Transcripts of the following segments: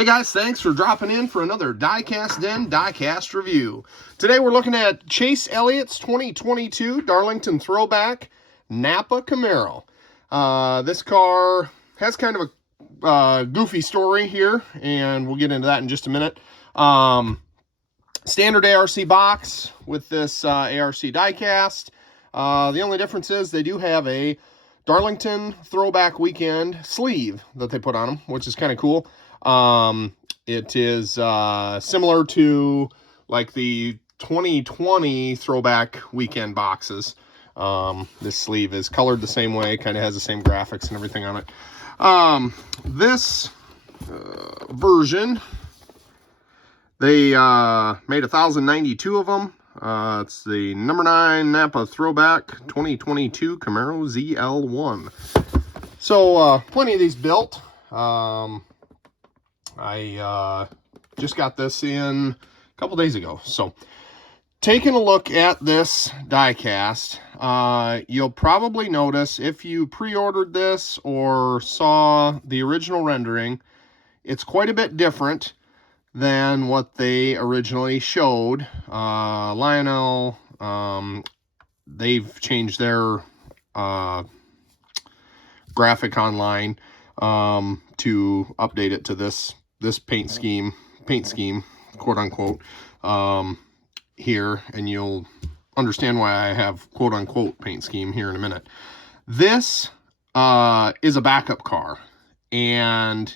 Hey guys, thanks for dropping in for another Diecast Den Diecast review. Today we're looking at Chase Elliott's 2022 Darlington Throwback Napa Camaro. This car has kind of a goofy story here, and we'll get into that in just a minute. Standard ARC box with this ARC diecast. The only difference is they do have a Darlington Throwback Weekend sleeve that they put on them, which is kind of cool. It is similar to like the 2020 Throwback Weekend boxes. This sleeve is colored the same way, kind of has the same graphics and everything on it. This version, they made 1,092 of them. It's the number 9 Napa Throwback 2022 Camaro ZL1. So plenty of these built. I just got this in a couple days ago. So taking a look at this diecast, you'll probably notice if you pre-ordered this or saw the original rendering, it's quite a bit different than what they originally showed. Lionel, they've changed their graphic online to update it to this paint scheme, quote unquote, here, and you'll understand why I have quote unquote paint scheme here in a minute. This is a backup car, and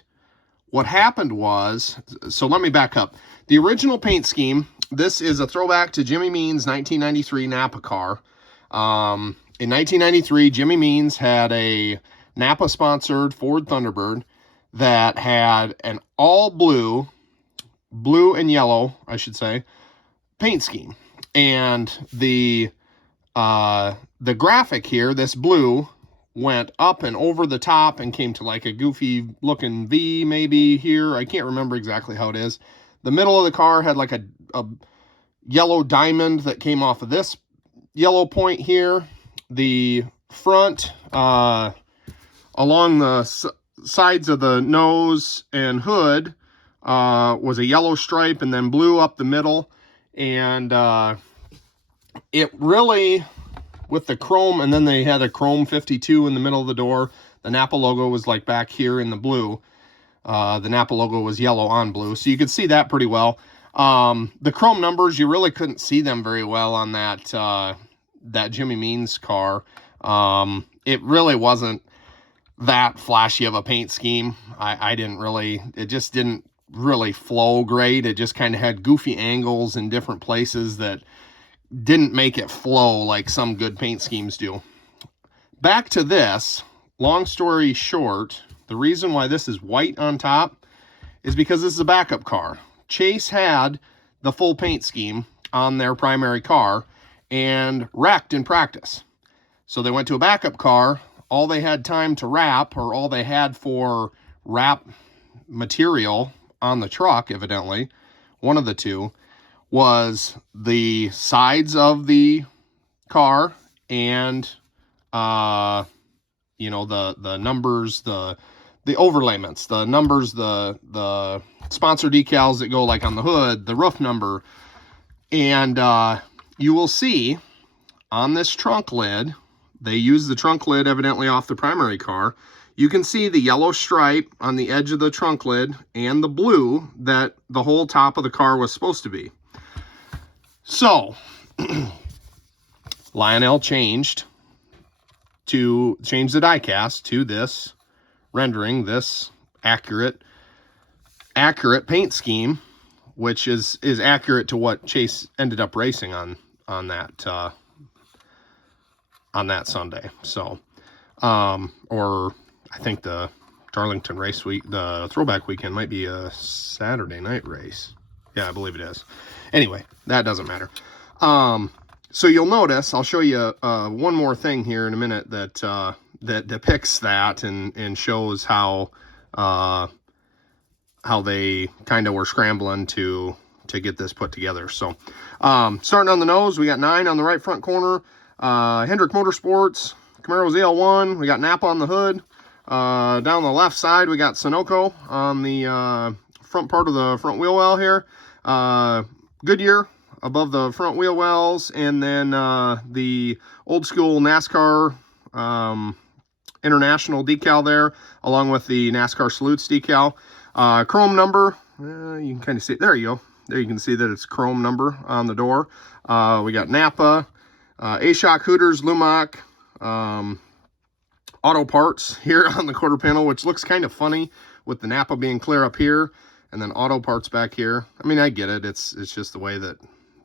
what happened was, so let me back up. The original paint scheme, this is a throwback to Jimmy Means' 1993 Napa car. In 1993, Jimmy Means had a Napa-sponsored Ford Thunderbird that had an all blue and yellow, I should say, paint scheme. And the graphic here, this blue, went up and over the top and came to like a goofy looking V maybe here. I can't remember exactly how it is. The middle of the car had like a yellow diamond that came off of this yellow point here. The front, along the sides of the nose and hood, was a yellow stripe and then blue up the middle. And it really, with the chrome, and then they had a chrome 52 in the middle of the door. The Napa logo was like back here in the blue. The Napa logo was yellow on blue, so you could see that pretty well. The chrome numbers, you really couldn't see them very well on that that Jimmy Means car. It really wasn't that flashy of a paint scheme. I didn't really, it just didn't really flow great. It just kind of had goofy angles in different places that didn't make it flow like some good paint schemes do. Back to this, long story short, the reason why this is white on top is because this is a backup car. Chase had the full paint scheme on their primary car and wrecked in practice. So they went to a backup car. All they had time to wrap, or all they had for wrap material on the truck, evidently, one of the two, was the sides of the car and, you know, the numbers, the overlayments, the numbers, the sponsor decals that go like on the hood, the roof number. And you will see on this trunk lid, they use the trunk lid evidently off the primary car. You can see the yellow stripe on the edge of the trunk lid and the blue that the whole top of the car was supposed to be. So, Lionel changed the diecast to this rendering, this accurate paint scheme, which is accurate to what Chase ended up racing on that Sunday. So, or I think the Darlington race week, the Throwback Weekend might be a Saturday night race. Yeah, I believe it is. Anyway, that doesn't matter. So you'll notice, I'll show you one more thing here in a minute that that depicts that and shows how they kind of were scrambling to get this put together. So starting on the nose, we got 9 on the right front corner. Hendrick Motorsports, Camaro ZL1. We got Napa on the hood. Down the left side, we got Sunoco on the front part of the front wheel well here. Goodyear above the front wheel wells, and then the old school NASCAR International decal there, along with the NASCAR Salutes decal. Chrome number, you can kind of see, there you go. There you can see that it's chrome number on the door. We got Napa, A-Shock, Hooters, Lumac, Auto Parts here on the quarter panel, which looks kind of funny with the Napa being clear up here and then Auto Parts back here. I mean, I get it. It's just the way that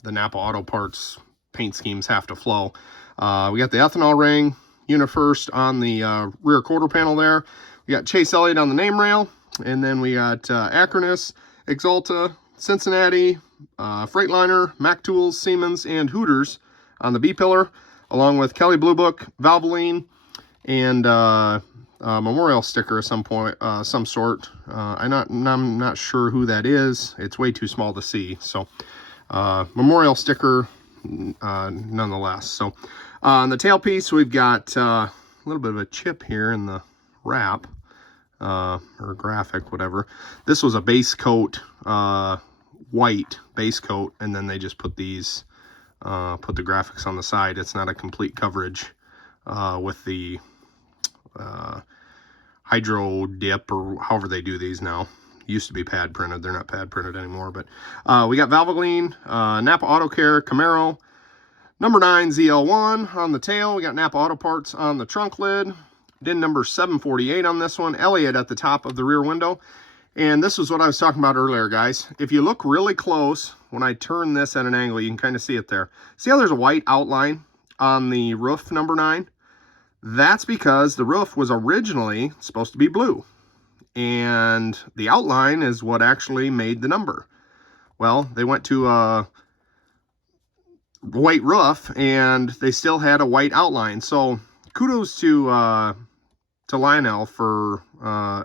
the Napa Auto Parts paint schemes have to flow. We got the ethanol ring, UniFirst on the rear quarter panel there. We got Chase Elliott on the name rail. And then we got Acronis, Exalta, Cincinnati, Freightliner, Mac Tools, Siemens, and Hooters on the B-pillar, along with Kelly Blue Book, Valvoline, and memorial sticker of some sort. I'm not sure who that is. It's way too small to see. So memorial sticker nonetheless. So on the tailpiece, we've got a little bit of a chip here in the wrap. Or graphic, whatever. This was a base coat, white base coat, and then they just put these, put the graphics on the side. It's not a complete coverage with the hydro dip, or however they do these now. Used to be pad printed. They're not pad printed anymore. But we got Valvoline, Napa Auto Care, Camaro, number 9 ZL1 on the tail. We got Napa Auto Parts on the trunk lid. DIN number 748 on this one. Elliott at the top of the rear window. And this is what I was talking about earlier, guys. If you look really close, when I turn this at an angle, you can kind of see it there. See how there's a white outline on the roof number 9? That's because the roof was originally supposed to be blue. And the outline is what actually made the number. Well, they went to a white roof, and they still had a white outline. So kudos to Lionel for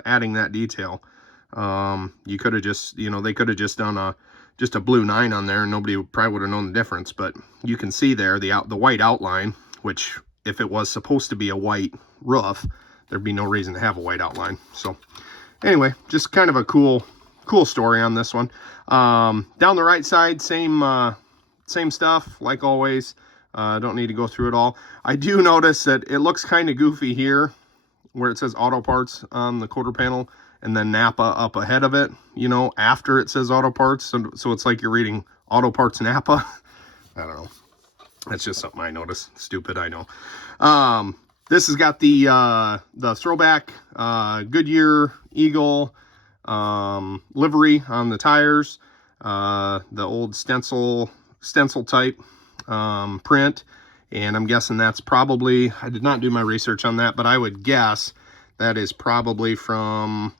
adding that detail. You could have just, they could have just done just a blue 9 on there, and nobody probably would have known the difference. But you can see there the white outline, which if it was supposed to be a white roof, there'd be no reason to have a white outline. So anyway, just kind of a cool story on this one. Down the right side, same stuff like always. Don't need to go through it all. I do notice that it looks kind of goofy here where it says Auto Parts on the quarter panel and then Napa up ahead of it, after it says Auto Parts. So it's like you're reading Auto Parts Napa. I don't know. That's just something I noticed. Stupid, I know. This has got the throwback Goodyear Eagle livery on the tires, the old stencil type print, and I'm guessing that's probably, I did not do my research on that, but I would guess that is probably from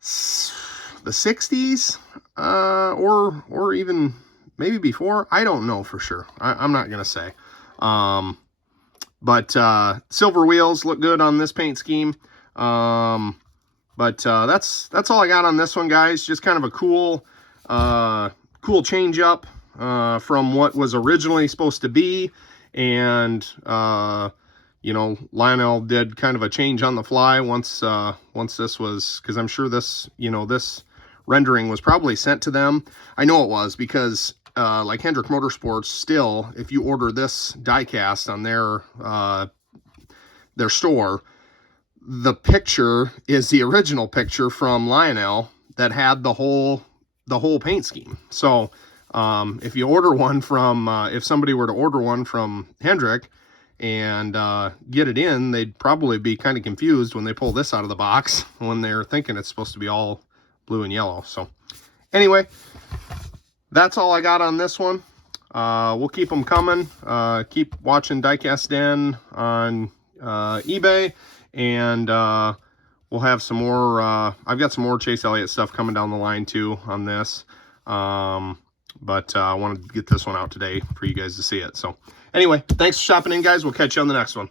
the 60s or even maybe before. I don't know for sure. I'm not gonna say. But silver wheels look good on this paint scheme. But that's all I got on this one, guys. Just kind of a cool change up from what was originally supposed to be. And Lionel did kind of a change on the fly once this was, because I'm sure this this rendering was probably sent to them. I know it was, because like Hendrick Motorsports, still, if you order this diecast on their store, the picture is the original picture from Lionel that had the whole paint scheme. So if you order one from, if somebody were to order one from Hendrick and get it in, they'd probably be kind of confused when they pull this out of the box when they're thinking it's supposed to be all blue and yellow. So anyway, that's all I got on this one. We'll keep them coming. Keep watching Diecast Den on eBay, and we'll have some more. I've got some more Chase Elliott stuff coming down the line too on this. But I wanted to get this one out today for you guys to see it. So anyway, thanks for shopping in, guys. We'll catch you on the next one.